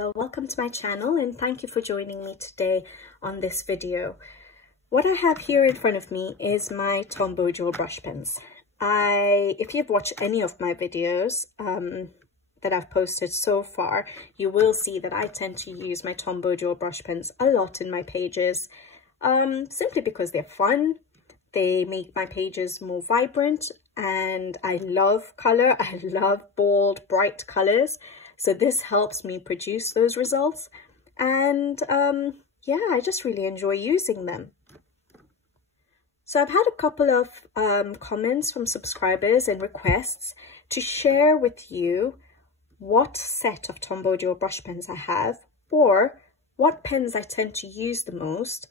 there, welcome to my channel and thank you for joining me today on this video. What I have here in front of me is my Tombow dual brush pens. If you've watched any of my videos that I've posted so far, you will see that I tend to use my Tombow dual brush pens a lot in my pages, simply because they're fun. They make my pages more vibrant and I love color. I love bold, bright colors. So this helps me produce those results. And yeah, I just really enjoy using them. So I've had a couple of comments from subscribers and requests to share with you what set of Tombow dual brush pens I have, or what pens I tend to use the most,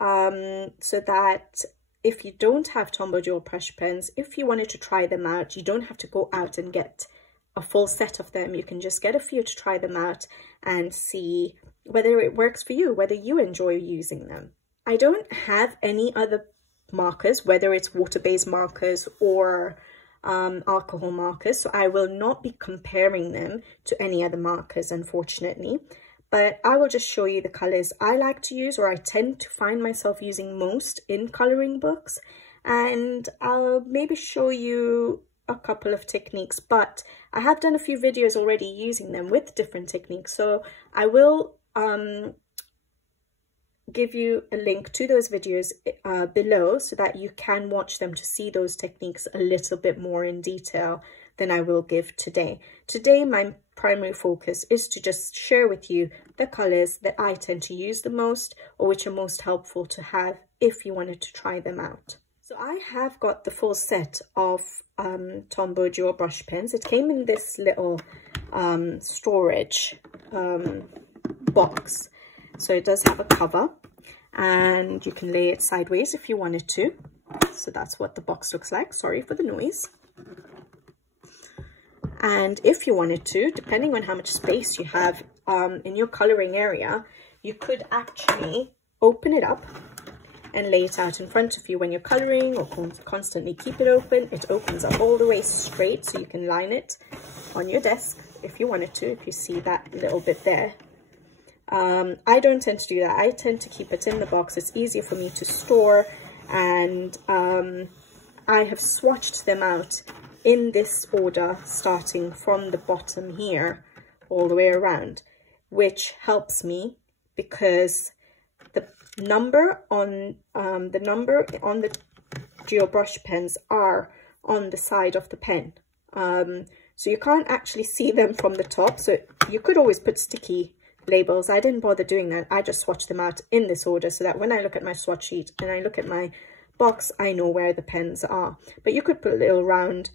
so that if you don't have Tombow dual brush pens, if you wanted to try them out, you don't have to go out and get a full set of them. You can just get a few to try them out and see whether it works for you, whether you enjoy using them. I don't have any other markers, whether it's water-based markers or alcohol markers, so I will not be comparing them to any other markers, unfortunately. But I will just show you the colors I like to use, or I tend to find myself using most in coloring books, and I'll maybe show you a couple of techniques, but I have done a few videos already using them with different techniques, so I will give you a link to those videos below so that you can watch them to see those techniques a little bit more in detail than I will give today. Today, my primary focus is to just share with you the colors that I tend to use the most, or which are most helpful to have if you wanted to try them out. So I have got the full set of Tombow dual brush pens. It came in this little storage box. So it does have a cover and you can lay it sideways if you wanted to. So that's what the box looks like. Sorry for the noise. And if you wanted to, depending on how much space you have in your coloring area, you could actually open it up and lay it out in front of you when you're coloring, or constantly keep it open. It opens up all the way straight, so you can line it on your desk if you wanted to, if you see that little bit there. I don't tend to do that. I tend to keep it in the box. It's easier for me to store, and I have swatched them out in this order, starting from the bottom here all the way around, which helps me because the number on the dual brush pens are on the side of the pen, so you can't actually see them from the top. So you could always put sticky labels. I didn't bother doing that. I just swatched them out in this order so that when I look at my swatch sheet and I look at my box, I know where the pens are. But you could put little round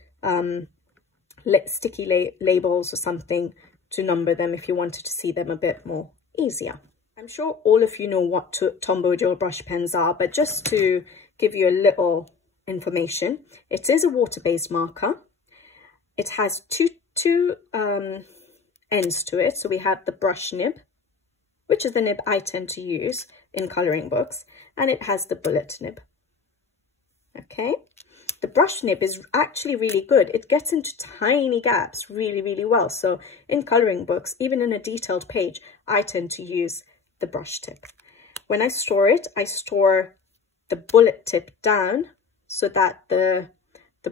sticky labels or something to number them if you wanted to see them a bit more easier. I'm sure all of you know what Tombow dual brush pens are, but just to give you a little information, it is a water-based marker. It has two ends to it. So we have the brush nib, which is the nib I tend to use in coloring books, and it has the bullet nib. Okay, the brush nib is actually really good. It gets into tiny gaps really, really well. So in coloring books, even in a detailed page, I tend to use the brush tip. When I store it, I store the bullet tip down so that the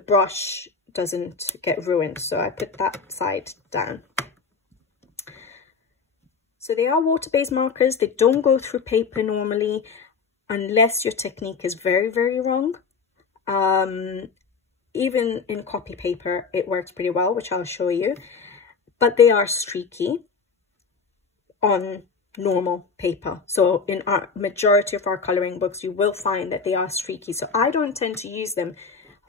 brush doesn't get ruined. So I put that side down. So they are water-based markers. They don't go through paper normally unless your technique is very, very wrong. Even in copy paper, it works pretty well, which I'll show you. But they are streaky on normal paper. So in our majority of our coloring books, you will find that they are streaky. So I don't tend to use them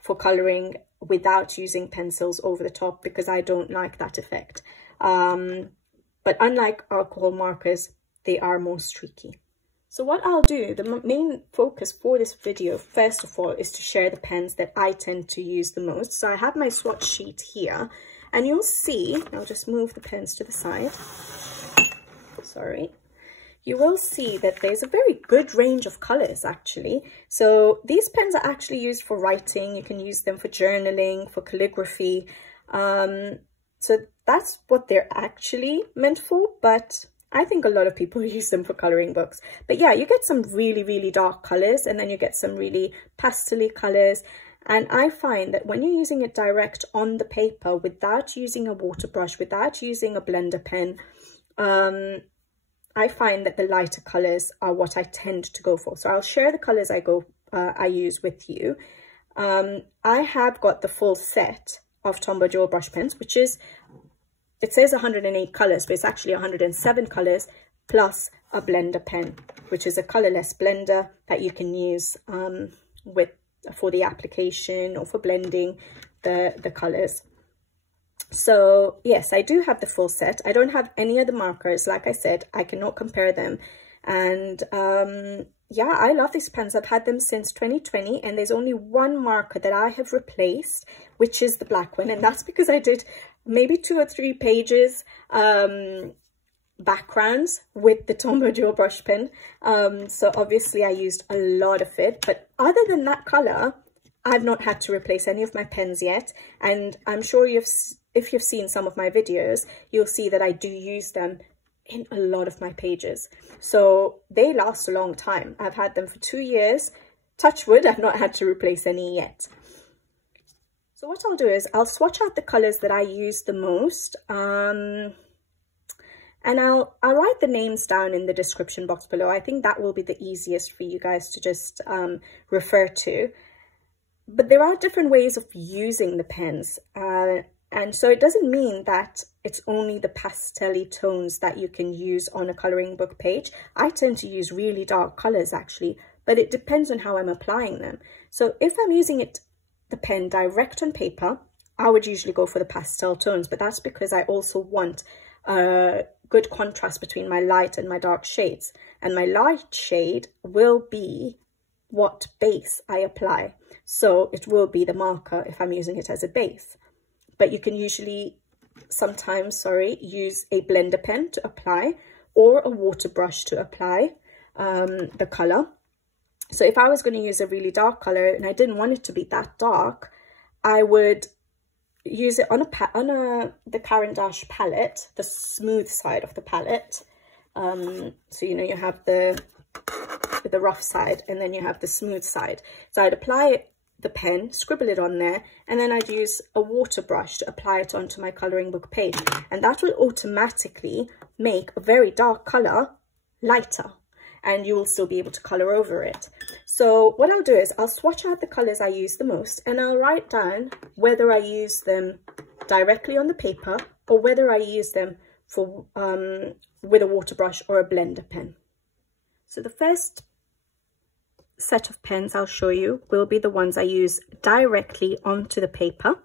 for coloring without using pencils over the top because I don't like that effect. But unlike alcohol markers, they are more streaky. So what I'll do, the main focus for this video, first of all, is to share the pens that I tend to use the most. So I have my swatch sheet here, and you'll see, I'll just move the pens to the side. Sorry. You will see that there's a very good range of colors actually. So these pens are actually used for writing. You can use them for journaling, for calligraphy. So that's what they're actually meant for, but I think a lot of people use them for coloring books. But yeah, you get some really, really dark colors, and then you get some really pastel-y colors. And I find that when you're using it direct on the paper without using a water brush, without using a blender pen, I find that the lighter colors are what I tend to go for. So I'll share the colors I use with you. I have got the full set of Tombow dual brush pens, which is, it says 108 colors, but it's actually 107 colors plus a blender pen, which is a colorless blender that you can use for the application or for blending the colors. So yes, I do have the full set. I don't have any other markers. Like I said, I cannot compare them. And yeah, I love these pens. I've had them since 2020, and there's only one marker that I have replaced, which is the black one. And that's because I did maybe 2 or 3 pages backgrounds with the Tombow dual brush pen. So obviously I used a lot of it, but other than that color, I've not had to replace any of my pens yet. And I'm sure if you've seen some of my videos, you'll see that I do use them in a lot of my pages. So they last a long time. I've had them for 2 years. Touch wood, I've not had to replace any yet. So what I'll do is I'll swatch out the colors that I use the most. And I'll write the names down in the description box below. I think that will be the easiest for you guys to just refer to. But there are different ways of using the pens. And so it doesn't mean that it's only the pastel-y tones that you can use on a coloring book page. I tend to use really dark colors actually, but it depends on how I'm applying them. So if I'm using the pen direct on paper, I would usually go for the pastel tones, but that's because I also want good contrast between my light and my dark shades. And my light shade will be what base I apply. So it will be the marker if I'm using it as a base. But you can usually sometimes, use a blender pen to apply, or a water brush to apply the color. So if I was going to use a really dark color and I didn't want it to be that dark, I would use it on the Caran d'Ache palette, the smooth side of the palette. So you know, you have the rough side and then you have the smooth side. So I'd apply the pen, scribble it on there, and then I'd use a water brush to apply it onto my coloring book page, and that will automatically make a very dark color lighter, and you will still be able to color over it. So what I'll do is I'll swatch out the colors I use the most, and I'll write down whether I use them directly on the paper or whether I use them for with a water brush or a blender pen. So the first set of pens I'll show you will be the ones I use directly onto the paper.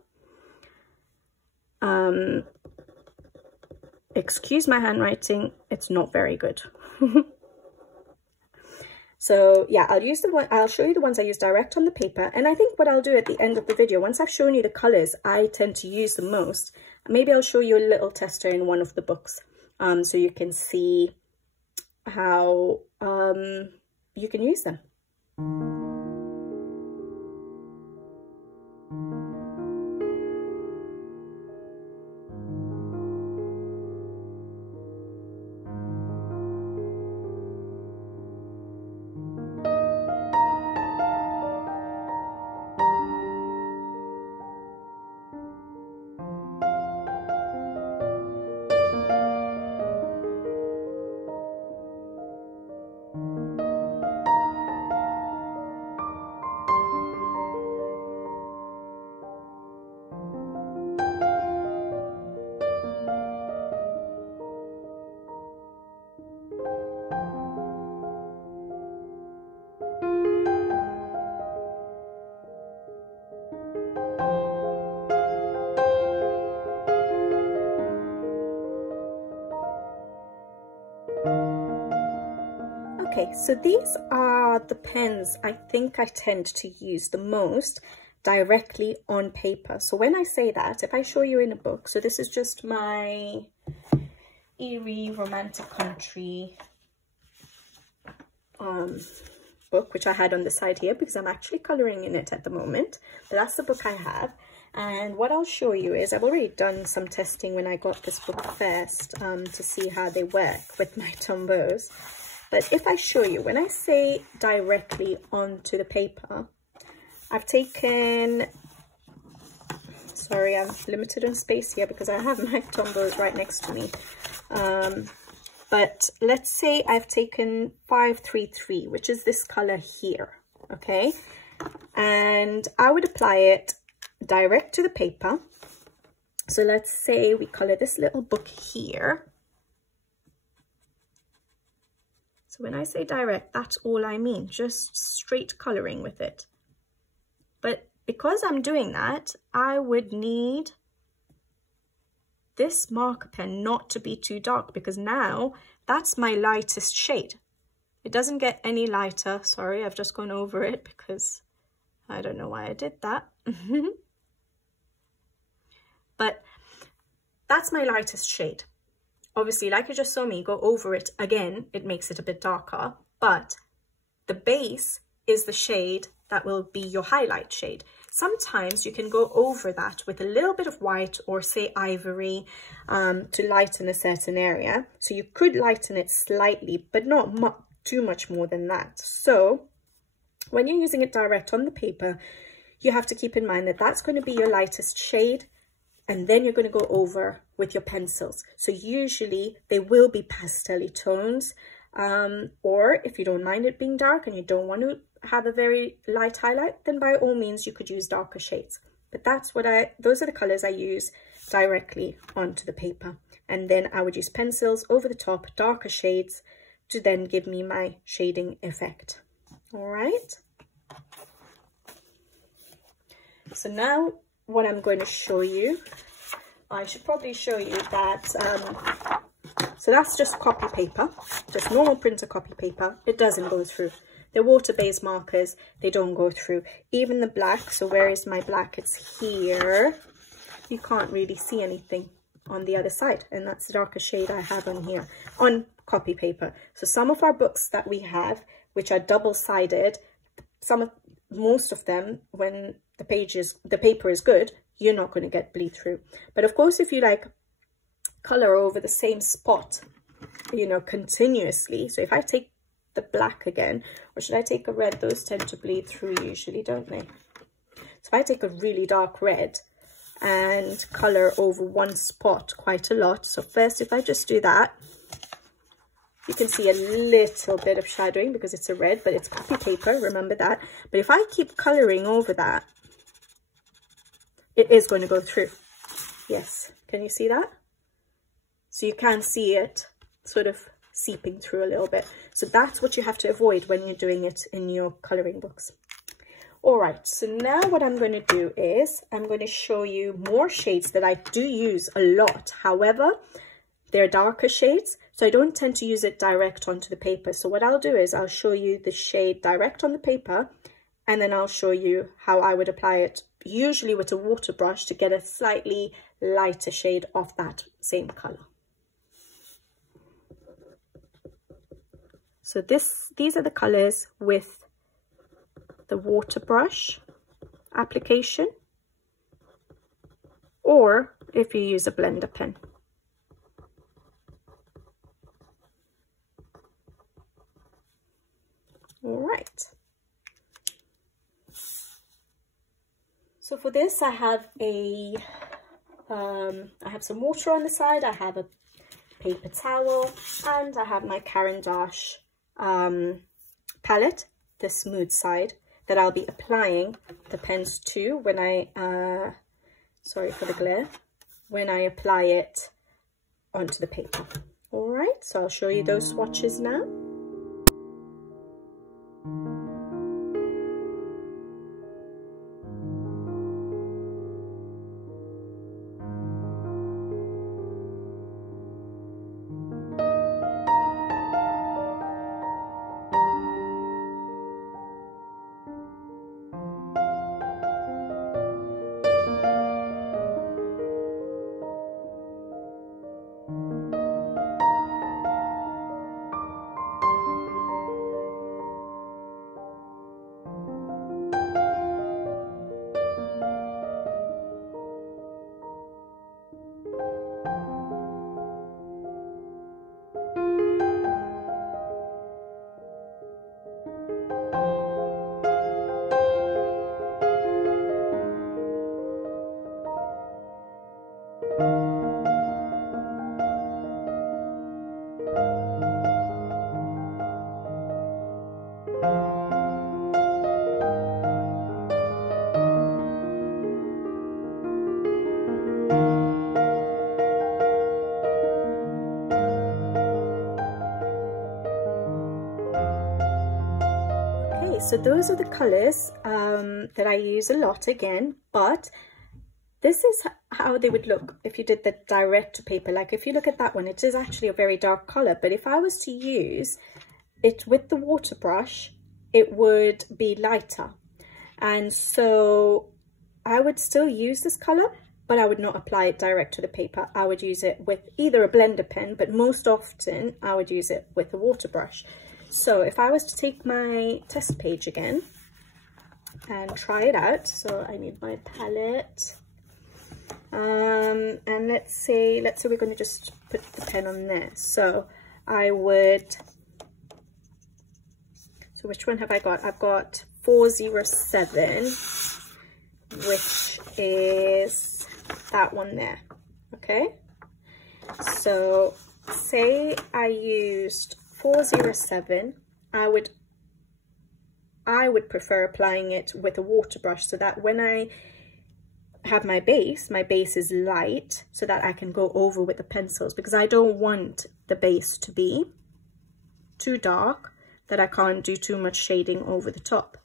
Excuse my handwriting, it's not very good. So yeah, I'll show you the ones I use direct on the paper. And I think what I'll do at the end of the video, once I've shown you the colors I tend to use the most, maybe I'll show you a little tester in one of the books, so you can see how you can use them. Okay, so these are the pens I think I tend to use the most directly on paper. So when I say that, if I show you in a book, so this is just my Eerie Romantic Country book, which I had on the side here because I'm actually colouring in it at the moment. But that's the book I have. And what I'll show you is, I've already done some testing when I got this book first to see how they work with my Tombows. But if I show you, when I say directly onto the paper, I've taken, sorry, I'm limited in space here because I have my Tombows right next to me. But let's say I've taken 533, which is this color here, okay? And I would apply it direct to the paper. So let's say we color this little book here. So when I say direct, that's all I mean, just straight coloring with it. But because I'm doing that, I would need this marker pen not to be too dark, because now that's my lightest shade. It doesn't get any lighter. Sorry, I've just gone over it because I don't know why I did that. But that's my lightest shade. Obviously, like you just saw me go over it again, it makes it a bit darker, but the base is the shade that will be your highlight shade. Sometimes you can go over that with a little bit of white or say ivory to lighten a certain area. So you could lighten it slightly, but not too much more than that. So when you're using it direct on the paper, you have to keep in mind that that's going to be your lightest shade, and then you're going to go over with your pencils. So usually they will be pastel-y tones, or if you don't mind it being dark and you don't want to have a very light highlight, then by all means you could use darker shades. But that's what those are the colors I use directly onto the paper. And then I would use pencils over the top, darker shades, to then give me my shading effect. All right. So now what I'm going to show you, I should probably show you that, so that's just copy paper, just normal printer copy paper. It doesn't go through. They're water-based markers, they don't go through. Even the black, so where is my black? It's here. You can't really see anything on the other side, and that's the darker shade I have on here, on copy paper. So some of our books that we have, which are double-sided, most of them, when the paper is good, you're not going to get bleed through. But of course, if you like color over the same spot, you know, continuously, so if I take the black again, or should I take a red? Those tend to bleed through usually, don't they? So if I take a really dark red and color over one spot quite a lot, so first if I just do that, you can see a little bit of shadowing because it's a red, but it's copy paper, remember that. But if I keep coloring over that, it is going to go through. Yes, can you see that? So you can see it sort of seeping through a little bit. So that's what you have to avoid when you're doing it in your coloring books. All right, so now what I'm going to do is I'm going to show you more shades that I do use a lot. However, they're darker shades, so I don't tend to use it direct onto the paper. So what I'll do is I'll show you the shade direct on the paper, and then I'll show you how I would apply it, usually with a water brush, to get a slightly lighter shade of that same color. So these are the colors with the water brush application, or if you use a blender pen. All right. So for this, I have some water on the side. I have a paper towel, and I have my Caran d'Ache palette, the smooth side, that I'll be applying the pens to when I, sorry for the glare, when I apply it onto the paper. All right, so I'll show you those swatches now. So those are the colors that I use a lot again, but this is how they would look if you did the direct to paper. Like if you look at that one, it is actually a very dark color, but if I was to use it with the water brush, it would be lighter. And so I would still use this color, but I would not apply it direct to the paper. I would use it with either a blender pen, but most often I would use it with a water brush. So if I was to take my test page again and try it out, so I need my palette. And let's say we're going to just put the pen on there. So I would, so which one have I got? I've got 407, which is that one there. Okay, so say I used 407, I would prefer applying it with a water brush, so that when I have my base is light, so that I can go over with the pencils, because I don't want the base to be too dark that I can't do too much shading over the top.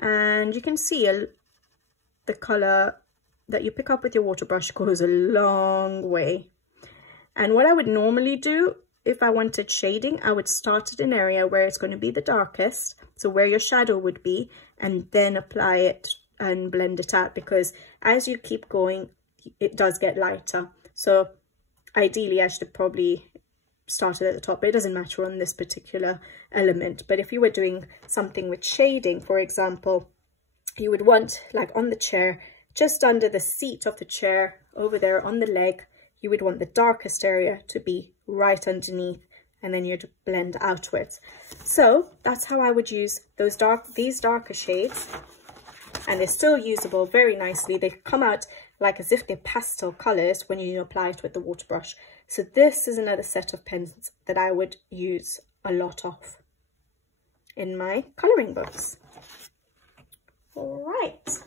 And you can see the color that you pick up with your water brush goes a long way. And what I would normally do if I wanted shading, I would start at an area where it's going to be the darkest, so where your shadow would be, and then apply it and blend it out, because as you keep going, it does get lighter. So ideally I should have probably started at the top, but it doesn't matter on this particular element. But if you were doing something with shading, for example, you would want, like on the chair, just under the seat of the chair, over there on the leg, you would want the darkest area to be right underneath, and then you'd blend outwards. So that's how I would use these darker shades, and they're still usable very nicely. They come out like as if they're pastel colors when you apply it with the water brush. So this is another set of pens that I would use a lot of in my coloring books. All right.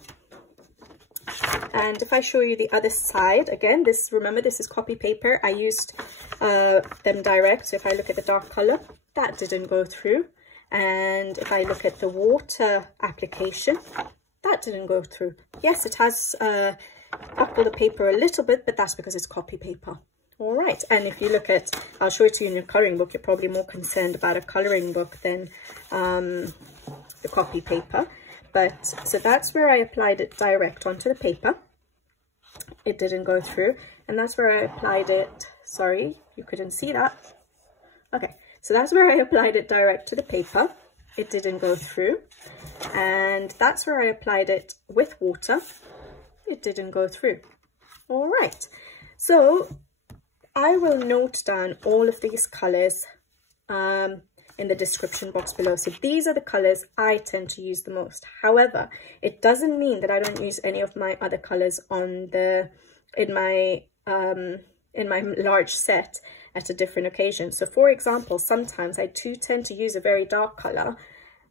And if I show you the other side, again, remember this is copy paper. I used them direct. So if I look at the dark color, that didn't go through. And if I look at the water application, that didn't go through. Yes, it has buckled the paper a little bit, but that's because it's copy paper. All right. And if you look at, I'll show it to you in your coloring book, you're probably more concerned about a coloring book than the copy paper. But so that's where I applied it direct onto the paper. It didn't go through. And that's where I applied it. Sorry, you couldn't see that. Okay, so that's where I applied it direct to the paper. It didn't go through. And that's where I applied it with water. It didn't go through. All right. So I will note down all of these colors in the description box below. So these are the colors I tend to use the most. However, it doesn't mean that I don't use any of my other colors in my large set at a different occasion. So for example, sometimes I do tend to use a very dark color,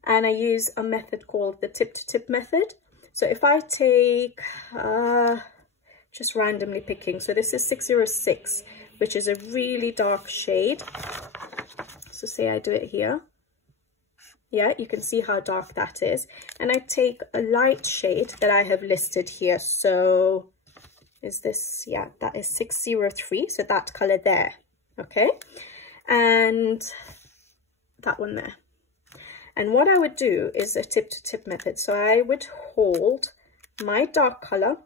and I use a method called the tip to tip method. So if I take just randomly picking, so this is 606, which is a really dark shade. So say I do it here. Yeah, you can see how dark that is. And I take a light shade that I have listed here. So is this, yeah, that is 603. So that color there. Okay. And that one there. And what I would do is a tip to tip method. So I would hold my dark color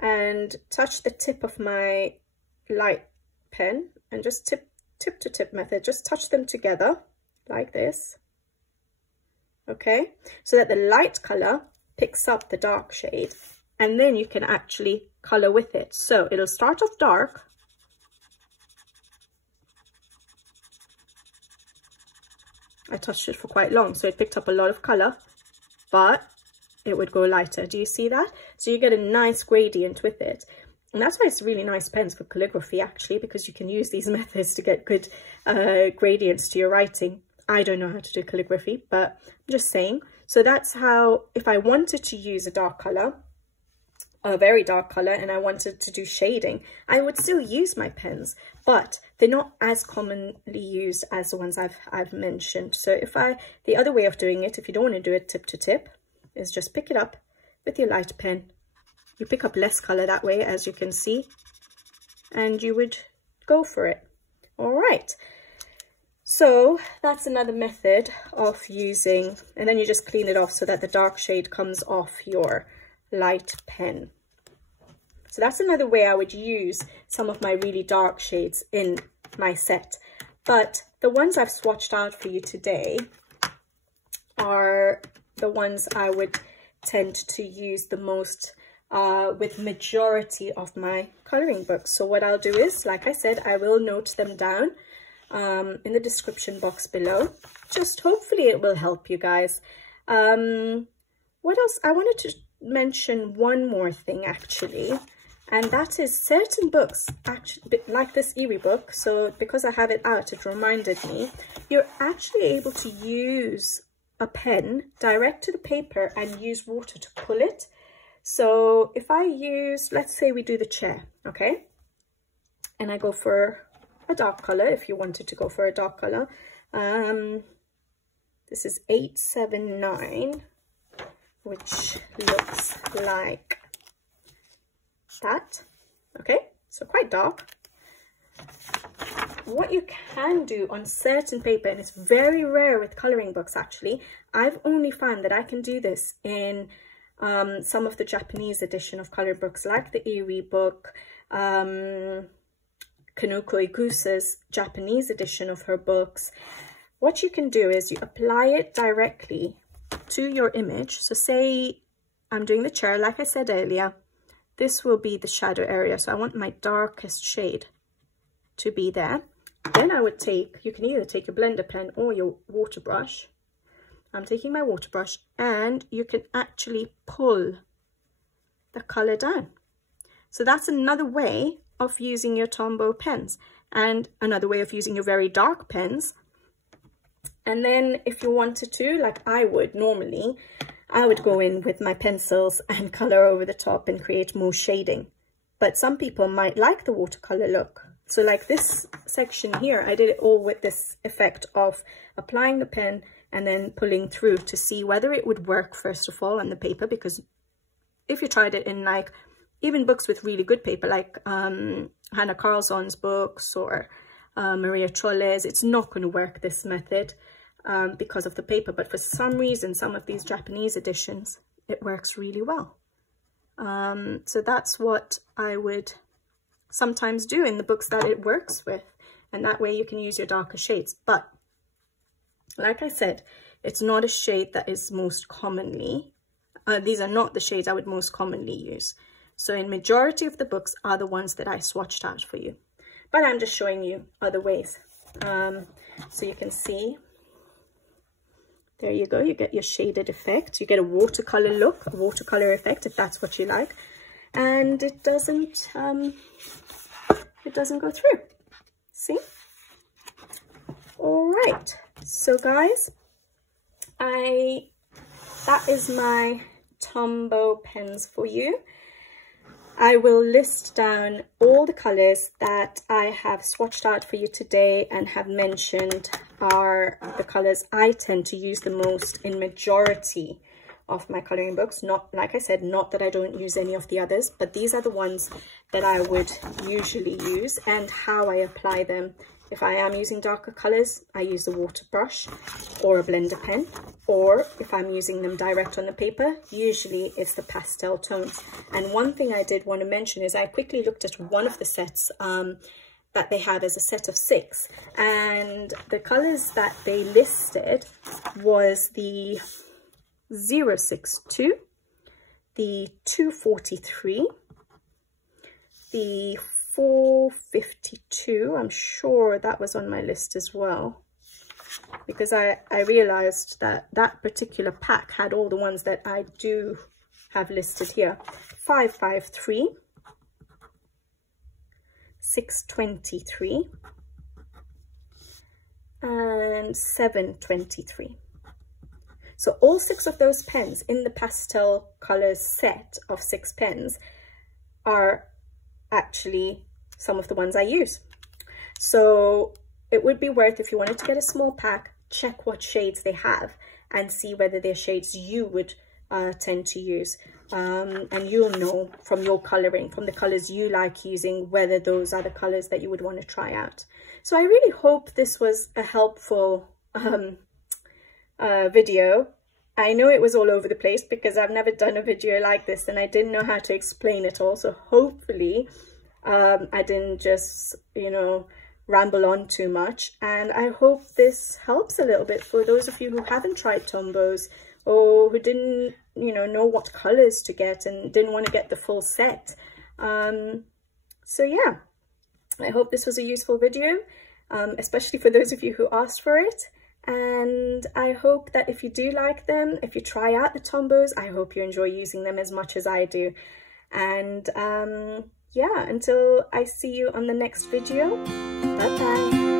and touch the tip of my light pen and just tip to tip method, just touch them together like this. Okay, so that the light color picks up the dark shade, and then you can actually color with it. So it'll start off dark, I touched it for quite long, so it picked up a lot of color, but it would go lighter. Do you see that? So you get a nice gradient with it. And that's why it's really nice pens for calligraphy, actually, because you can use these methods to get good gradients to your writing. I don't know how to do calligraphy, but I'm just saying. So that's how, if I wanted to use a dark color, a very dark color and I wanted to do shading, I would still use my pens, but they're not as commonly used as the ones I've mentioned. So the other way of doing it, if you don't want to do it tip to tip, is just pick it up with your light pen. You pick up less color that way, as you can see, and you would go for it. All right. So that's another method of using, and then you just clean it off so that the dark shade comes off your light pen. So that's another way I would use some of my really dark shades in my set. But the ones I've swatched out for you today are the ones I would tend to use the most with majority of my coloring books. So what I'll do is, like I said, I will note them down in the description box below. Just hopefully it will help you guys. What else? I wanted to mention one more thing actually, and that is certain books, actually like this Eerie book. So because I have it out, it reminded me, you're actually able to use a pen direct to the paper and use water to pull it. So if I use, let's say we do the chair, okay, and I go for a dark color, if you wanted to go for a dark color, this is 879, which looks like that. Okay, so quite dark. What you can do on certain paper, and it's very rare with coloring books actually, I've only found that I can do this in some of the Japanese edition of coloring books, like the Eerie book, Kanuko Ikusa's Japanese edition of her books. What you can do is you apply it directly to your image. So say I'm doing the chair, like I said earlier, this will be the shadow area. So I want my darkest shade to be there. Then I would take, you can either take your blender pen or your water brush. I'm taking my water brush, and you can actually pull the color down. So that's another way of using your Tombow pens, and another way of using your very dark pens. And then if you wanted to, like I would normally, I would go in with my pencils and color over the top and create more shading. But some people might like the watercolor look. So like this section here, I did it all with this effect of applying the pen and then pulling through to see whether it would work first of all on the paper. Because if you tried it in like even books with really good paper, like Hannah Carlson's books or Maria Trolle's, it's not going to work this method because of the paper. But for some reason, some of these Japanese editions, it works really well. So that's what I would sometimes do in the books that it works with, and that way you can use your darker shades. But like I said, it's not a shade that is most commonly, these are not the shades I would most commonly use. So in majority of the books are the ones that I swatched out for you, but I'm just showing you other ways. So you can see, there you go, you get your shaded effect, you get a watercolor look, a watercolor effect if that's what you like, and it doesn't go through. See? All right, so guys, that is my Tombow pens for you. I will list down all the colors that I have swatched out for you today and have mentioned are the colors I tend to use the most in majority of my coloring books. Not, like I said, not that I don't use any of the others, but these are the ones that I would usually use and how I apply them. If I am using darker colors, I use a water brush or a blender pen, or if I'm using them direct on the paper, usually it's the pastel tones. And one thing I did want to mention is I quickly looked at one of the sets that they have as a set of 6, and the colors that they listed was the 062, the 243, the 452, I'm sure that was on my list as well, because I realized that that particular pack had all the ones that I do have listed here. 553, 623, and 723. So all 6 of those pens in the pastel colors set of 6 pens are actually some of the ones I use. So it would be worth, if you wanted to get a small pack, check what shades they have and see whether they're shades you would tend to use. And you'll know from your colouring, from the colours you like using, whether those are the colours that you would want to try out. So I really hope this was a helpful video. I know it was all over the place because I've never done a video like this and I didn't know how to explain it all. So hopefully I didn't just, you know, ramble on too much, and I hope this helps a little bit for those of you who haven't tried Tombows or who didn't, you know what colors to get and didn't want to get the full set. So yeah, I hope this was a useful video, especially for those of you who asked for it. And I hope that if you do like them, if you try out the Tombows, I hope you enjoy using them as much as I do. And yeah, until I see you on the next video, bye bye.